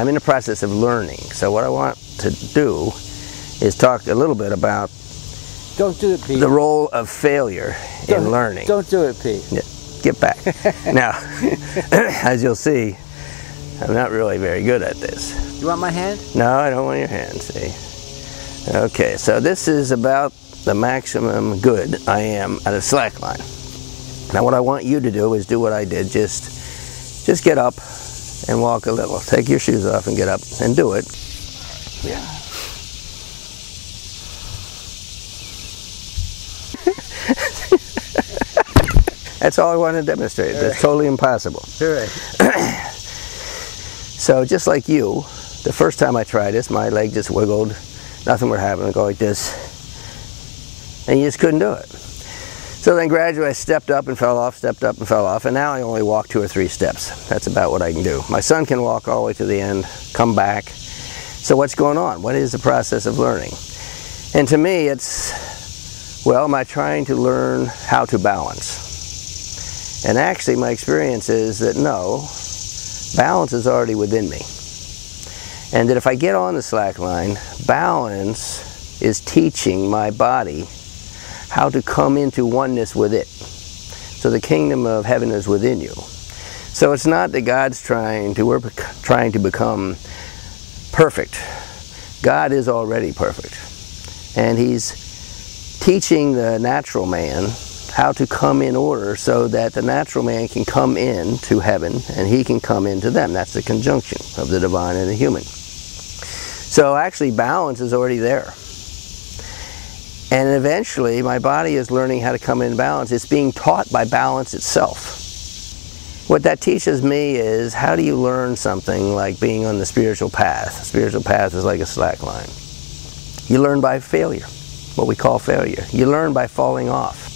I'm in the process of learning. So what I want to do is talk a little bit about Don't do it, Pete. the role of failure in learning. Don't do it, Pete. Yeah, get back. Now, as you'll see, I'm not really very good at this. You want my hand? No, I don't want your hand, see. Okay, so this is about the maximum good I am at a slackline. Now what I want you to do is do what I did, just get up and walk a little. Take your shoes off and get up and do it. Yeah. That's all I want to demonstrate. That's totally impossible. All right. So just like you, the first time I tried this, my leg just wiggled. Nothing would happen. I'd go like this. And you just couldn't do it. So then gradually I stepped up and fell off, stepped up and fell off, and now I only walk 2 or 3 steps. That's about what I can do. My son can walk all the way to the end, come back. So what's going on? What is the process of learning? And to me it's, well, am I trying to learn how to balance? And actually my experience is that no, balance is already within me. And that if I get on the slack line, balance is teaching my body how to come into oneness with it. So the kingdom of heaven is within you. So it's not that God's we're trying to become perfect. God is already perfect. And He's teaching the natural man how to come in order so that the natural man can come into heaven and he can come into them. That's the conjunction of the divine and the human. So actually balance is already there. And eventually my body is learning how to come in balance. It's being taught by balance itself. What that teaches me is, how do you learn something like being on the spiritual path? The spiritual path is like a slack line. You learn by failure, what we call failure. You learn by falling off.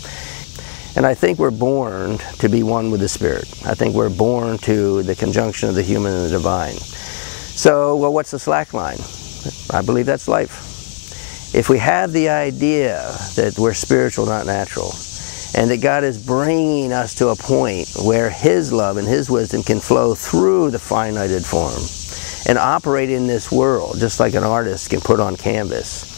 And I think we're born to be one with the Spirit. I think we're born to the conjunction of the human and the divine. So, well, what's the slack line? I believe that's life. If we have the idea that we're spiritual, not natural, and that God is bringing us to a point where His love and His wisdom can flow through the finited form and operate in this world, just like an artist can put on canvas.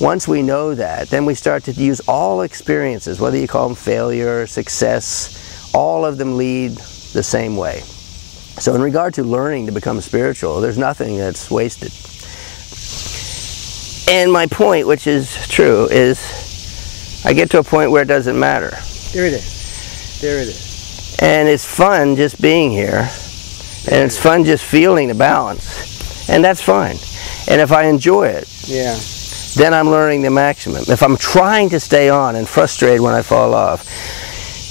Once we know that, then we start to use all experiences, whether you call them failure, success, all of them lead the same way. So in regard to learning to become spiritual, there's nothing that's wasted. And my point, which is true, is I get to a point where it doesn't matter. There it is. There it is. And it's fun just being here. And it's fun just feeling the balance. And that's fine. And if I enjoy it, yeah, then I'm learning the maximum. If I'm trying to stay on and frustrated when I fall off,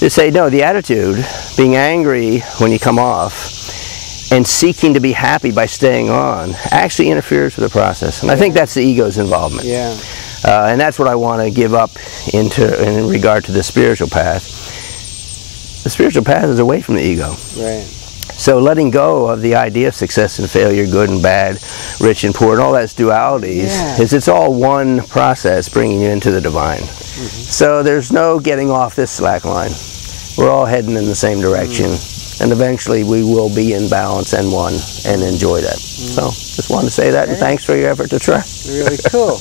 to say, no, the attitude, being angry when you come off, and seeking to be happy by staying on, actually interferes with the process. And I think that's the ego's involvement. Yeah. And that's what I want to give up in regard to the spiritual path. The spiritual path is away from the ego. Right. So letting go of the idea of success and failure, good and bad, rich and poor, and all that's dualities, is it's all one process bringing you into the divine. Mm-hmm. So there's no getting off this slack line. We're all heading in the same direction. And eventually we will be in balance and one and enjoy that. So just wanted to say that, and thanks for your effort to try. Really cool.